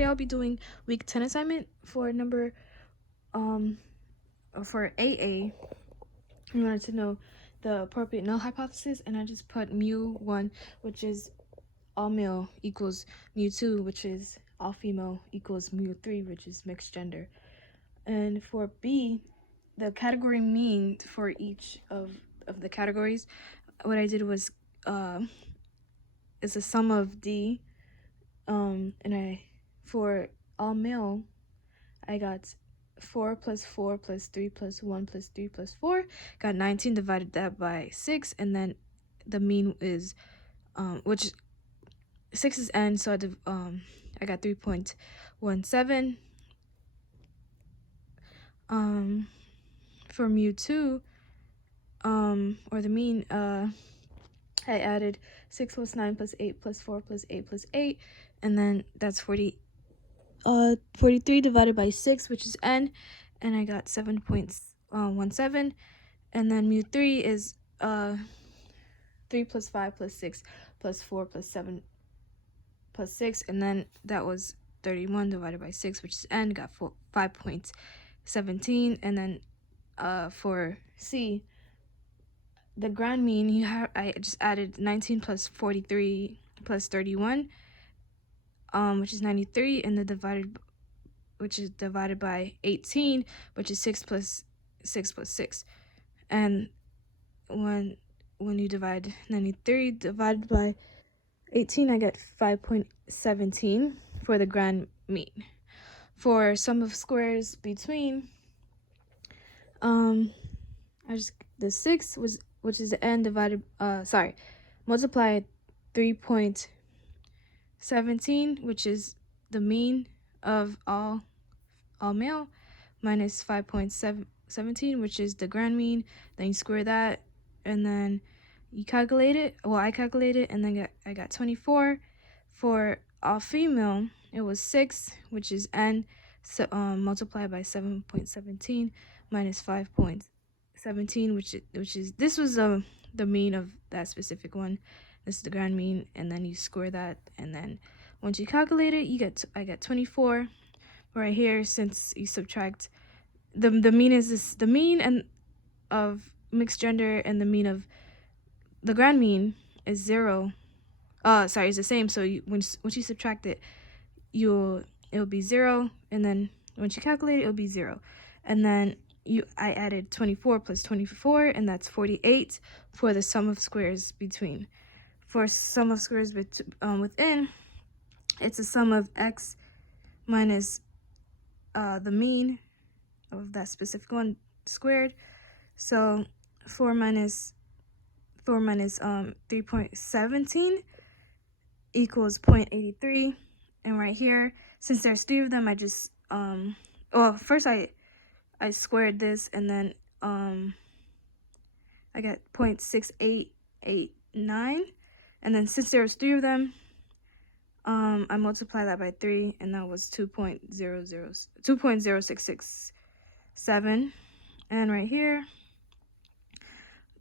today I'll be doing week 10 assignment for number for AA. I wanted to know the appropriate null hypothesis, and I just put mu1, which is all male, equals mu2, which is all female, equals mu3, which is mixed gender. And for B, the category mean for each of the categories, what I did was it's a sum of D, and for all male, I got 4 plus 4 plus 3 plus 1 plus 3 plus 4, got 19, divided that by 6, and then the mean is, which 6 is n, so I got 3.17. For mu2, or the mean, I added 6 plus 9 plus 8 plus 4 plus 8 plus 8, and then that's 43 divided by 6, which is n, and I got 7.17. And then mu3 is 3 plus 5 plus 6 plus 4 plus 7 plus 6, and then that was 31 divided by 6, which is n, got 5.17. And then for C, the grand mean, I just added 19 plus 43 plus 31, which is 93, and which is divided by 18, which is 6 plus 6 plus 6. And when you divide 93 divided by 18, I get 5.17 for the grand mean. For sum of squares between, the 6 which is the n divided, multiply 3.17, which is the mean of all male, minus 5.17, which is the grand mean. Then you square that, and then you calculate it. Well, I calculated, and then I got 24. For all female, it was 6, which is n, so multiplied by 7.17 minus 5.17, which is this was the mean of that specific one. This is the grand mean, and then you square that, and then once you calculate it, I get 24 right here. Since you subtract the mean is the mean and of mixed gender, and the mean of the grand mean is 0. It's the same. So once you subtract it, it'll be 0, and then once you calculate it, it'll be 0. And then I added 24 plus 24, and that's 48 for the sum of squares between. For sum of squares within, it's a sum of x minus the mean of that specific one squared. So 4 minus 3.17 equals 0.83. And right here, since there's 3 of them, I just first I squared this, and then I got 0.6889, and then since there was 3 of them, I multiplied that by 3, and that was 2.0667. And right here,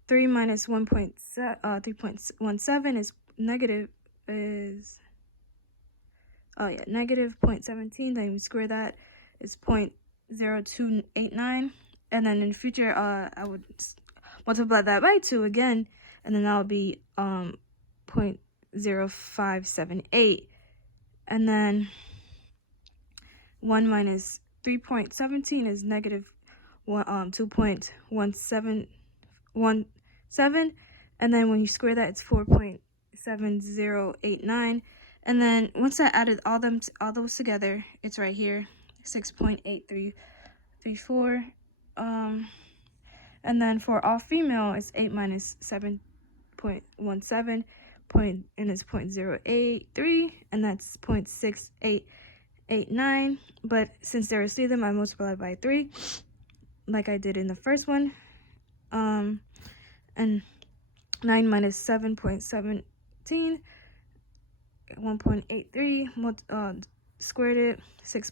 3 minus 3.17 is negative 0.17. Then we square that, is 0.0289, and then in the future I would multiply that by 2 again, and then that would be 0.0578. And then 1 minus 3.17 is negative 2.1717, and then when you square that, it's 4.7089. And then once I added all those together, it's right here, 6.8334. And then for all female, it's 8 minus 7.17, and it's 0.083, and that's 0.6889. But since there are 3 of them, I multiplied by 3, like I did in the first one. And 9 minus 7.17, 1.83, squared it. 6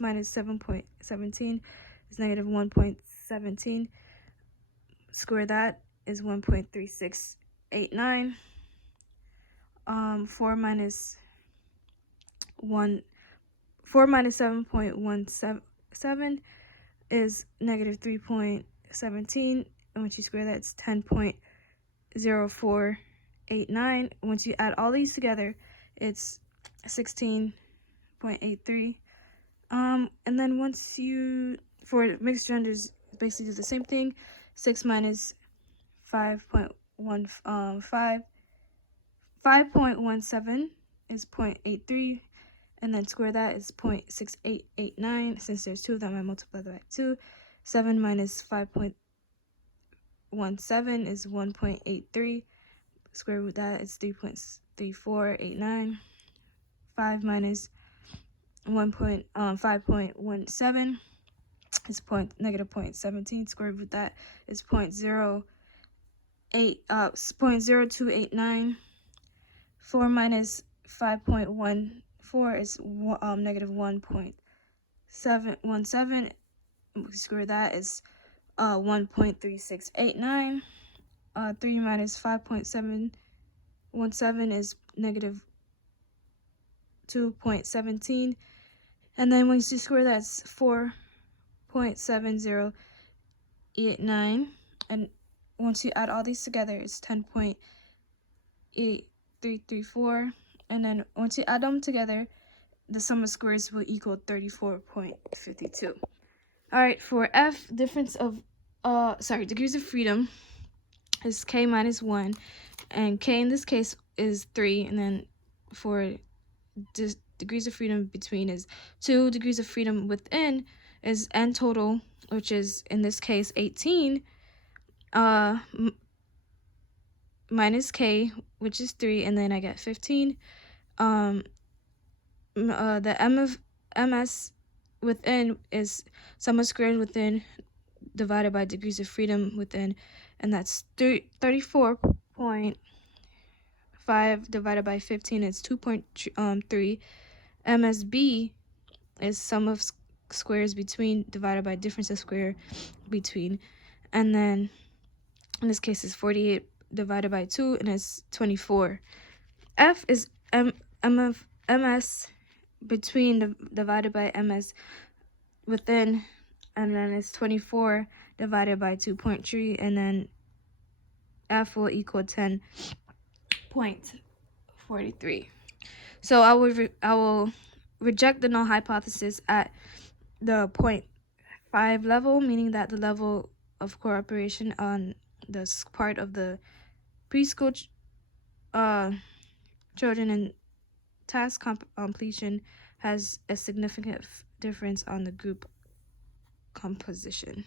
minus 7.17 is negative 1.17. Square that is 1.3689. 4 minus 1 4 minus 7.17 is negative 3.17. And once you square that, it's 10.0489. Once you add all these together, it's 16.83. And then once you, for mixed genders, basically do the same thing. 6 minus 5.17 is 0.83, and then square that is 0.6889. Since there's two of them, I multiply that by 2. 7 minus 5.17 is 1.83. Square root that is 3.3489. 5 minus 5.17 is negative 0.17. Square root that is 0.0289. 4 minus 5.14 is negative 1.717. Square that is 1.3689. 3 minus 5.717 is negative 2.17. And then once you square that, it's 4.7089. And once you add all these together, it's 10.8334. And then once you add them together, the sum of squares will equal 34.52. All right, for F, difference of, degrees of freedom is K minus 1. And K in this case is 3. And then for degrees of freedom between is 2. Degrees of freedom within is N total, which is in this case 18, minus K, which is 3, and then I get 15. The M of MS within is sum of squares within divided by degrees of freedom within, and that's 34.5 divided by 15 is 2.3. MSB is sum of squares between divided by difference of square between, and then in this case is 48 divided by 2, and it's 24. F is M of MS between divided by MS within, and then it's 24 divided by 2.3, and then F will equal 10.43. So I will reject the null hypothesis at the 0.5 level, meaning that the level of cooperation on the part of the preschool children and task completion has a significant difference on the group composition.